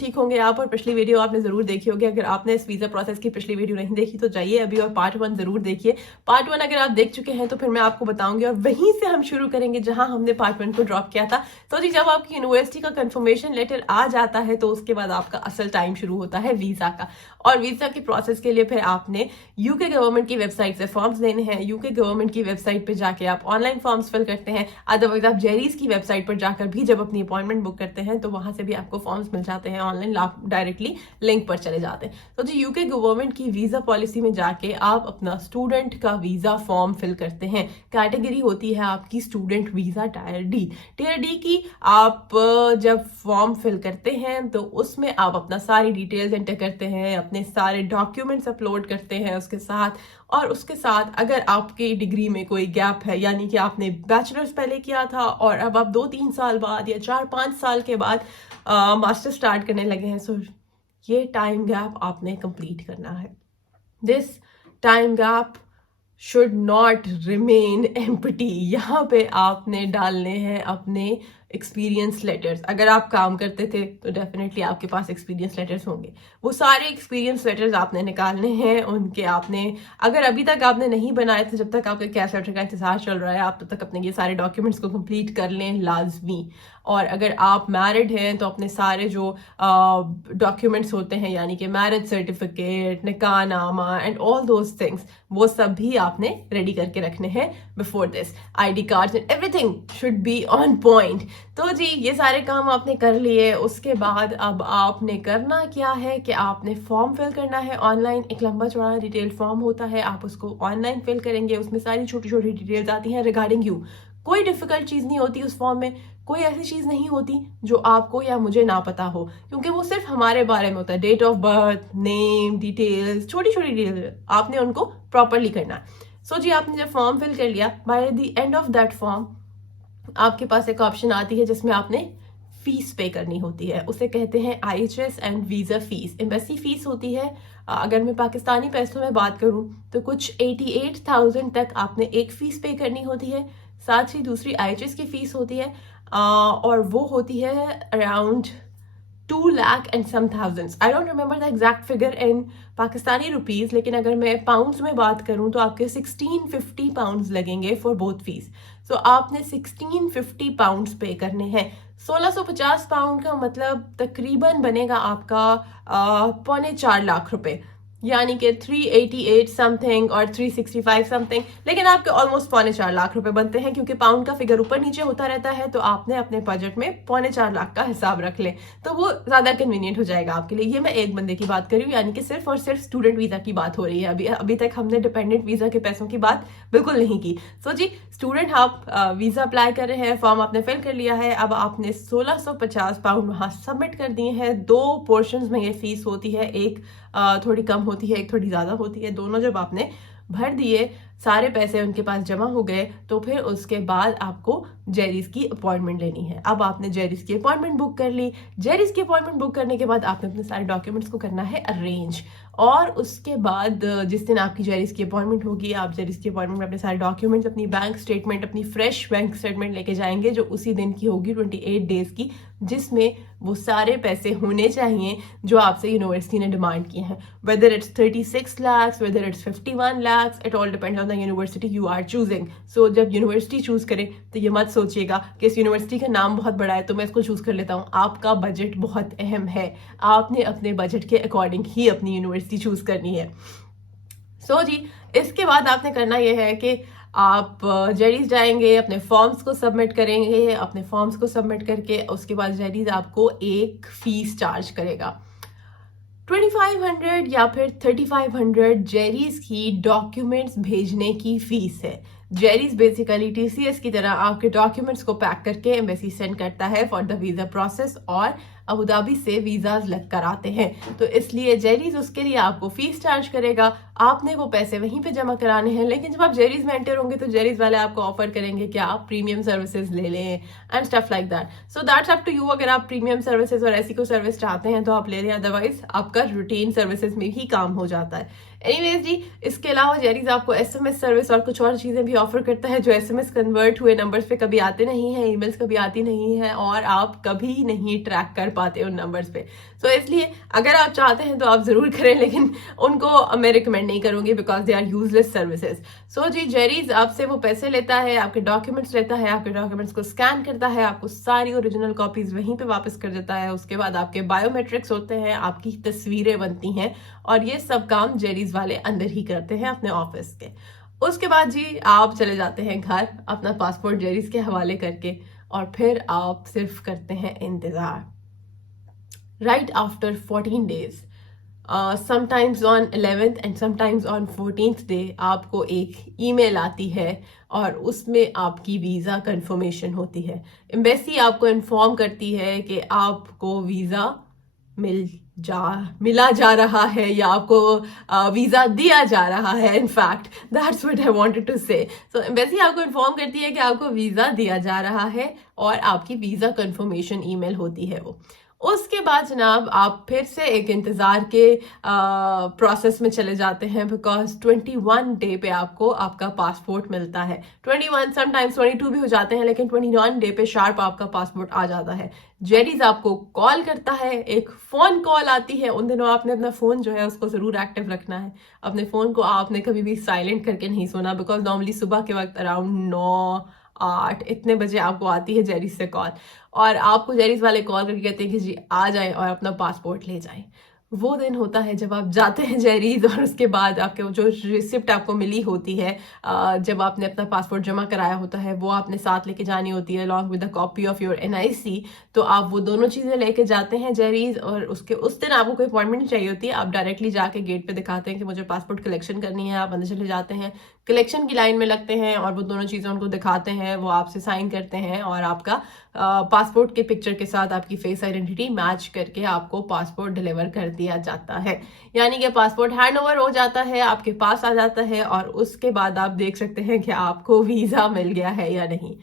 ठीक होंगे आप, और पिछली वीडियो आपने जरूर देखी होगी। अगर आपने इस वीजा प्रोसेस की पिछली वीडियो नहीं देखी तो जाइए अभी और पार्ट 1 जरूर देखिए। पार्ट 1 अगर आप देख चुके हैं तो फिर मैं आपको बताऊंगी, और वहीं से हम शुरू करेंगे जहां हमने पार्ट 1 को ड्रॉप किया था। तो जी, जब आपकी यूनिवर्सिटी का कंफर्मेशन लेटर आ जाता है तो उसके बाद आपका असल टाइम शुरू होता है वीजा का। और वीजा के प्रोसेस के लिए फिर आपने यूके गवर्नमेंट की वेबसाइट से फॉर्म्स लेने हैं। यूके गवर्नमेंट की वेबसाइट पे जाके आप ऑनलाइन फॉर्म्स फिल करते हैं। अदरवाइज आप जेरीज की वेबसाइट पर जाकर भी जब अपनी अपॉइंटमेंट बुक करते हैं तो वहां से भी आपको फॉर्म्स मिल जाते हैं ऑनलाइन, आप डायरेक्टली लिंक पर चले जाते हैं। तो जी, यूके गवर्नमेंट की वीजा पॉलिसी में जाके आप अपना स्टूडेंट का वीजा फॉर्म फिल करते हैं। कैटेगरी होती है आपकी student visa tyre D. Tyre D की आप जब फॉर्म फिल करते हैं तो उसमें आप अपना सारी डिटेल्स एंटर करते हैं, अपने सारे डॉक्यूमेंट्स अपलोड करते हैं उसके साथ। और उसके साथ अगर आपकी डिग्री में कोई गैप है, यानी कि आपने बैचलर्स पहले किया था और अब आप 2-3 साल बाद या 4-5 साल के बाद मास्टर स्टार्ट करने लगे हैं, सो ये टाइम गैप आपने कंप्लीट करना है। This time gap should not remain empty. यहाँ पे आपने डालने हैं अपने एक्सपीरियंस लेटर्स। अगर आप काम करते थे तो डेफिनेटली आपके पास एक्सपीरियंस लेटर्स होंगे। वो सारे एक्सपीरियंस लेटर्स आपने निकालने हैं उनके। आपने अगर अभी तक आपने नहीं बनाए तो जब तक आपके कैश लेटर का इंतजार चल रहा है आप तब तक अपने ये सारे डॉक्यूमेंट्स को कंप्लीट कर लें लाजमी। और अगर आप मैरिड हैं तो अपने सारे जो डॉक्यूमेंट्स होते हैं, यानी कि मैरिज सर्टिफिकेट, निकाहनामा एंड ऑल दोज थिंग्स, वो सब भी आपने रेडी करके रखने हैं before this. ID cards and everything should be on point. तो जी, ये सारे काम आपने कर लिए। उसके बाद अब आपने करना क्या है कि आपने फॉर्म फिल करना है ऑनलाइन। एक लंबा चौड़ा डिटेल फॉर्म होता है, आप उसको ऑनलाइन फिल करेंगे। उसमें सारी छोटी छोटी डिटेल्स आती हैं रिगार्डिंग यू। कोई डिफिकल्ट चीज नहीं होती उस फॉर्म में, कोई ऐसी चीज नहीं होती जो आपको या मुझे ना पता हो, क्योंकि वो सिर्फ हमारे बारे में होता है। Date of birth, name, details, छोटी छोटी डिटेल्स आपने उनको प्रॉपरली करना है। सो जी, आपने जब फॉर्म फिल कर लिया, by the end of that form आपके पास एक ऑप्शन आती है जिसमें आपने फीस पे करनी होती है। उसे कहते हैं IHS and visa fees. Embassy fees होती है, अगर मैं पाकिस्तानी पैसों में बात करूं तो कुछ 88,000 तक आपने एक फीस पे करनी होती है। साथ ही दूसरी IHS की फीस होती है और वो होती है अराउंड 2 lakh and some thousands. I don't remember the exact figure in Pakistani rupees, लेकिन अगर मैं पाउंड्स में बात करूं तो आपके 1650 पाउंड्स लगेंगे फॉर बोथ फीस। सो आपने 1650 पाउंड्स पे करने हैं। 1650 पाउंड का मतलब तकरीबन बनेगा आपका 3.25 लाख रुपए, यानी कि 388 समथिंग और 365 समथिंग, लेकिन आपके ऑलमोस्ट 3.25 लाख रुपए बनते हैं। क्योंकि पाउंड का फिगर ऊपर नीचे होता रहता है तो आपने अपने बजट में 3.25 लाख का हिसाब रख लें तो वो ज्यादा कन्वीनियंट हो जाएगा आपके लिए। ये मैं एक बंदे की बात कर रही हूँ, यानी कि सिर्फ और सिर्फ स्टूडेंट वीजा की बात हो रही है। अभी तक हमने डिपेंडेंट वीजा के पैसों की बात बिल्कुल नहीं की। सो जी, स्टूडेंट आप वीजा अप्लाई कर रहे हैं, फॉर्म आपने फिल कर लिया है। अब आपने 1650 पाउंड वहां सबमिट कर दिए हैं। 2 पोर्शन में ये फीस होती है, एक थोड़ी कम होती है, एक थोड़ी ज्यादा होती है। दोनों जब आपने भर दिए, सारे पैसे उनके पास जमा हो गए, तो फिर उसके बाद आपको जेरीज की अपॉइंटमेंट लेनी है। अब आपने जेरीज की अपॉइंटमेंट बुक कर ली। जेरीज की अपॉइंटमेंट बुक करने के बाद आपने अपने सारे डॉक्यूमेंट्स को करना है अरेंज। और उसके बाद जिस दिन आपकी जेरीज की अपॉइंटमेंट होगी, आप जेरीज की अपॉइंटमेंट में अपने सारे डॉक्यूमेंट्स, अपनी बैंक स्टेटमेंट, अपनी फ्रेश बैंक स्टेटमेंट लेके जाएंगे जो उसी दिन की होगी, 28 डेज की, जिसमें वो सारे पैसे होने चाहिए जो आपसे यूनिवर्सिटी ने डिमांड किए हैं। Whether it's 36 lakhs, whether it's 51 lakhs, it all depends on the university you are choosing. So जब यूनिवर्सिटी चूज करें तो ये मत सोचिएगा कि इस यूनिवर्सिटी का नाम बहुत बड़ा है तो मैं इसको चूज कर लेता हूँ। आपका बजट बहुत अहम है, आपने अपने बजट के अकॉर्डिंग ही अपनी यूनिवर्सिटी चूज करनी है। सो जी, इसके बाद आपने करना यह है कि आप जेरीज जाएंगे, अपने फॉर्म्स को सबमिट करेंगे। अपने फॉर्म्स को सबमिट करके उसके बाद जेरीज आपको एक फीस चार्ज करेगा, 2500 या फिर 3500 जेरीज की डॉक्यूमेंट्स भेजने की फीस है। जेरीज बेसिकली TCS की तरह आपके डॉक्यूमेंट्स को पैक करके एम्बेसी सेंड करता है फॉर द वीजा प्रोसेस, और अबू धाबी से वीजाज लग कर आते हैं। तो इसलिए जेरीज उसके लिए आपको फीस चार्ज करेगा। आपने वो पैसे वहीं पे जमा कराने हैं। लेकिन जब आप जेरीज में एंटर होंगे तो जेरीज वाले आपको ऑफर करेंगे कि आप प्रीमियम सर्विसेज ले लें and stuff like that. So that's up to you. अगर आप प्रीमियम सर्विसेज और ऐसी कोई सर्विस चाहते हैं तो आप ले लें, अदरवाइज आपका रूटीन सर्विसेज में ही काम हो जाता है। एनीवेज जी, इसके अलावा जेरीज आपको एसएमएस सर्विस और कुछ और चीजें भी ऑफर करता है जो एसएमएस कन्वर्ट हुए नंबर्स पे कभी आते नहीं है, ईमेल्स कभी आती नहीं है और आप कभी नहीं ट्रैक कर पाते उन नंबर्स पे। सो इसलिए अगर आप चाहते हैं तो आप जरूर करें, लेकिन उनको मैं रिकमेंड नहीं करूंगी because they are useless services. So जी, जेरीज आपसे वो पैसे लेता है, आपके डॉक्यूमेंट्स लेता है, आपके डॉक्यूमेंट्स को स्कैन करता है, आपको सारी ओरिजिनल कॉपीज वहीं पे वापस कर देता है। उसके बाद आपके बायोमेट्रिक्स होते हैं, आपकी तस्वीरें बनती हैं और ये सब काम जेरीज वाले अंदर ही करते हैं अपने ऑफिस के। उसके बाद जी आप चले जाते हैं घर अपना पासपोर्ट जेरीज के हवाले करके और फिर आप सिर्फ करते हैं इंतजार। Right after 14 days, sometimes on 11th and sometimes on 14th day आपको एक ईमेल आती है और उसमें आपकी वीज़ा कंफर्मेशन होती है। एम्बेसी आपको इन्फॉर्म करती है कि आपको वीज़ा मिला जा रहा है या आपको वीज़ा दिया जा रहा है। In fact that's what I wanted to say. So embassy आपको इन्फॉर्म करती है कि आपको वीज़ा दिया जा रहा है और आपकी वीज़ा कंफर्मेशन ईमेल होती है वो। उसके बाद जनाब आप फिर से एक इंतज़ार के प्रोसेस में चले जाते हैं बिकॉज 21 डे पे आपको आपका पासपोर्ट मिलता है। 21 समटाइम्स 22 भी हो जाते हैं, लेकिन 21 डे पे शार्प आपका पासपोर्ट आ जाता है। जेरीज आपको कॉल करता है, एक फ़ोन कॉल आती है। उन दिनों आपने अपना फ़ोन जो है उसको ज़रूर एक्टिव रखना है। अपने फ़ोन को आपने कभी भी साइलेंट करके नहीं सोना बिकॉज नॉर्मली सुबह के वक्त अराउंड 9-8 इतने बजे आपको आती है जेरीज से कॉल और आपको जेरीज वाले कॉल करके कहते हैं कि जी आ जाएं और अपना पासपोर्ट ले जाएं। वो दिन होता है जब आप जाते हैं जेरीज और उसके बाद आपके जो रिसिप्ट आपको मिली होती है जब आपने अपना पासपोर्ट जमा कराया होता है वो आपने साथ लेके जानी होती है along with the copy of your NIC। तो आप वो दोनों चीज़ें लेके जाते हैं जेरीज और उसके उस दिन आपको कोई अपॉइंटमेंट चाहिए होती है। आप डायरेक्टली जाके गेट पे दिखाते हैं कि मुझे पासपोर्ट कलेक्शन करनी है, आप अंदर चले जाते हैं, कलेक्शन की लाइन में लगते हैं और वो दोनों चीज़ें उनको दिखाते हैं, वो आपसे साइन करते हैं और आपका पासपोर्ट के पिक्चर के साथ आपकी फेस आइडेंटिटी मैच करके आपको पासपोर्ट डिलीवर कर दिया जाता है। यानी कि पासपोर्ट हैंड ओवर हो जाता है, आपके पास आ जाता है और उसके बाद आप देख सकते हैं कि आपको वीज़ा मिल गया है या नहीं।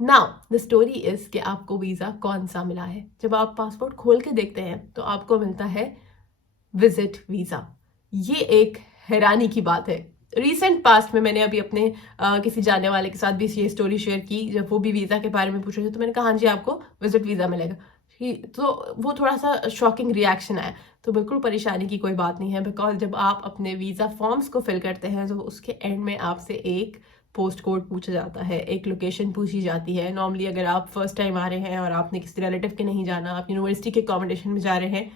नाउ द स्टोरी इज कि आपको वीज़ा कौन सा मिला है। जब आप पासपोर्ट खोल के देखते हैं तो आपको मिलता है विजिट वीज़ा। ये एक हैरानी की बात है। रिसेंट पास्ट में मैंने अभी अपने किसी जानने वाले के साथ भी ये स्टोरी शेयर की। जब वो भी वीज़ा के बारे में पूछ रहे थे तो मैंने कहा हाँ जी आपको विजिट वीज़ा मिलेगा। तो वो थोड़ा सा शॉकिंग रिएक्शन आया। तो बिल्कुल परेशानी की कोई बात नहीं है बिकॉज जब आप अपने वीज़ा फॉर्म्स को फिल करते हैं तो उसके एंड में आपसे एक पोस्ट कोड पूछा जाता है, एक लोकेशन पूछी जाती है। नॉर्मली अगर आप फर्स्ट टाइम आ रहे हैं और आपने किसी रिलेटिव के नहीं जाना, आप यूनिवर्सिटी के अकोमोडेशन में जा रहे हैं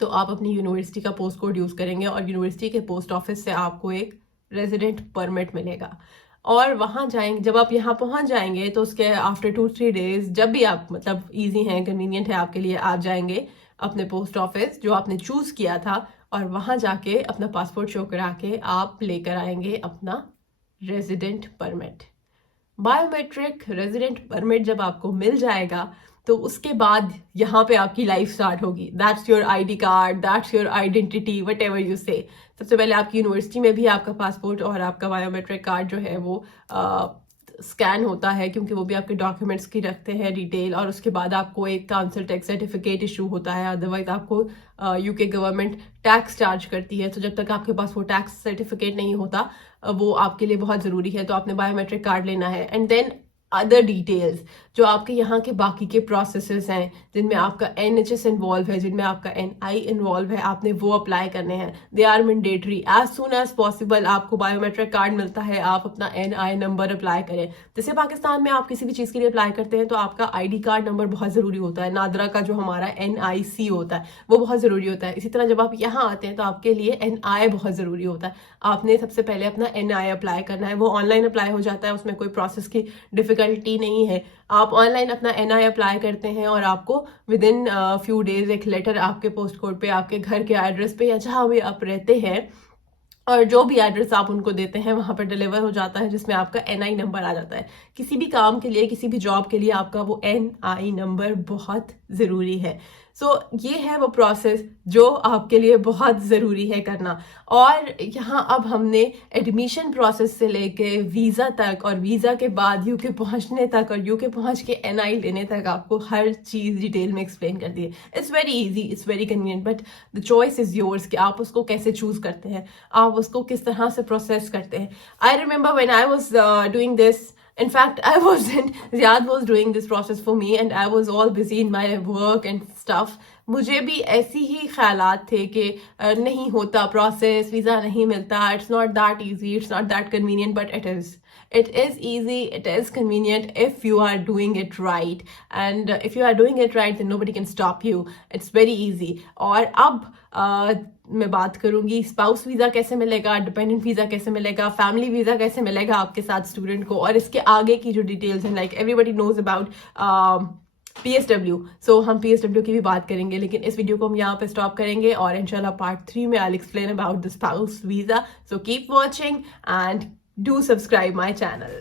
तो आप अपनी यूनिवर्सिटी का पोस्ट कोड यूज़ करेंगे और यूनिवर्सिटी के पोस्ट ऑफिस से आपको एक रेजिडेंट परमिट मिलेगा और वहाँ जाएंगे। जब आप यहाँ पहुँच जाएंगे तो उसके आफ्टर 2-3 डेज जब भी आप मतलब ईजी है, कन्वीनियंट है आपके लिए, आप जाएंगे अपने पोस्ट ऑफिस जो आपने चूज़ किया था और वहाँ जाके अपना पासपोर्ट शो करा के आप लेकर आएंगे अपना resident permit. Biometric resident permit जब आपको मिल जाएगा तो उसके बाद यहाँ पे आपकी लाइफ स्टार्ट होगी। That's your ID card, that's your identity, what ever you से। सबसे पहले आपकी यूनिवर्सिटी में भी आपका पासपोर्ट और आपका बायोमेट्रिक कार्ड जो है वो स्कैन होता है क्योंकि वो भी आपके डॉक्यूमेंट्स की रखते हैं डिटेल। और उसके बाद आपको एक काउंसिल टैक्स सर्टिफिकेट इशू होता है, अदरवाइज आपको UK गवर्नमेंट टैक्स चार्ज करती है। तो जब तक आपके पास वो टैक्स सर्टिफिकेट नहीं होता वो आपके लिए बहुत ज़रूरी है। तो आपने बायोमेट्रिक कार्ड लेना है एंड देन अदर डिटेल्स जो आपके यहाँ के बाकी के प्रोसेसेस हैं जिनमें आपका NHS इन्वॉल्व है, जिनमें आपका NI इन्वॉल्व है, आपने वो अप्लाई करने हैं। They are mandatory. As soon as possible आपको बायोमेट्रिक कार्ड मिलता है, आप अपना NI नंबर अप्लाई करें। जैसे पाकिस्तान में आप किसी भी चीज़ के लिए अप्लाई करते हैं तो आपका ID कार्ड नंबर बहुत ज़रूरी होता है। नादरा का जो हमारा NIC होता है वो बहुत ज़रूरी होता है। इसी तरह जब आप यहाँ आते हैं तो आपके लिए NI बहुत ज़रूरी होता है। आपने सबसे पहले अपना NI अप्लाई करना है, वो ऑनलाइन अप्लाई हो जाता है, उसमें कोई प्रोसेस की डिफिकल्टी नहीं है। आप ऑनलाइन अपना NI अप्लाई करते हैं और आपको विद इन फ्यू डेज एक लेटर आपके पोस्ट कोड पे, आपके घर के एड्रेस पे या जहाँ भी आप रहते हैं और जो भी एड्रेस आप उनको देते हैं वहाँ पर डिलीवर हो जाता है, जिसमें आपका NI नंबर आ जाता है। किसी भी काम के लिए, किसी भी जॉब के लिए आपका वो NI नंबर बहुत ज़रूरी है। सो ये है वो प्रोसेस जो आपके लिए बहुत ज़रूरी है करना। और यहाँ अब हमने एडमिशन प्रोसेस से लेके वीज़ा तक और वीज़ा के बाद यूके पहुँचने तक और यूके पहुँच के एनआई लेने तक आपको हर चीज़ डिटेल में एक्सप्लेन कर दी है। It's very easy, it's very convenient, but the choice is yours कि आप उसको कैसे चूज़ करते हैं, आप उसको किस तरह से प्रोसेस करते हैं। I remember when I was doing this, in fact I wasn't, Ziad was doing this process for me and I was all busy in my work and stuff. मुझे भी ऐसी ही ख्यालात थे कि नहीं होता प्रोसेस, वीज़ा नहीं मिलता, it's not that easy, it's not that convenient, but it is easy, it is convenient if you are doing it right, and if you are doing it right then nobody can stop you. It's very easy. और अब मैं बात करूंगी spouse visa कैसे मिलेगा, dependent visa कैसे मिलेगा, family visa कैसे मिलेगा आपके साथ स्टूडेंट को, और इसके आगे की जो डिटेल्स हैं, like everybody knows about PSW. So हम PSW की भी बात करेंगे, लेकिन इस वीडियो को हम यहाँ पे स्टॉप करेंगे और इंशाल्लाह पार्ट 3 में I explain about the spouse visa. So keep watching and do subscribe my channel.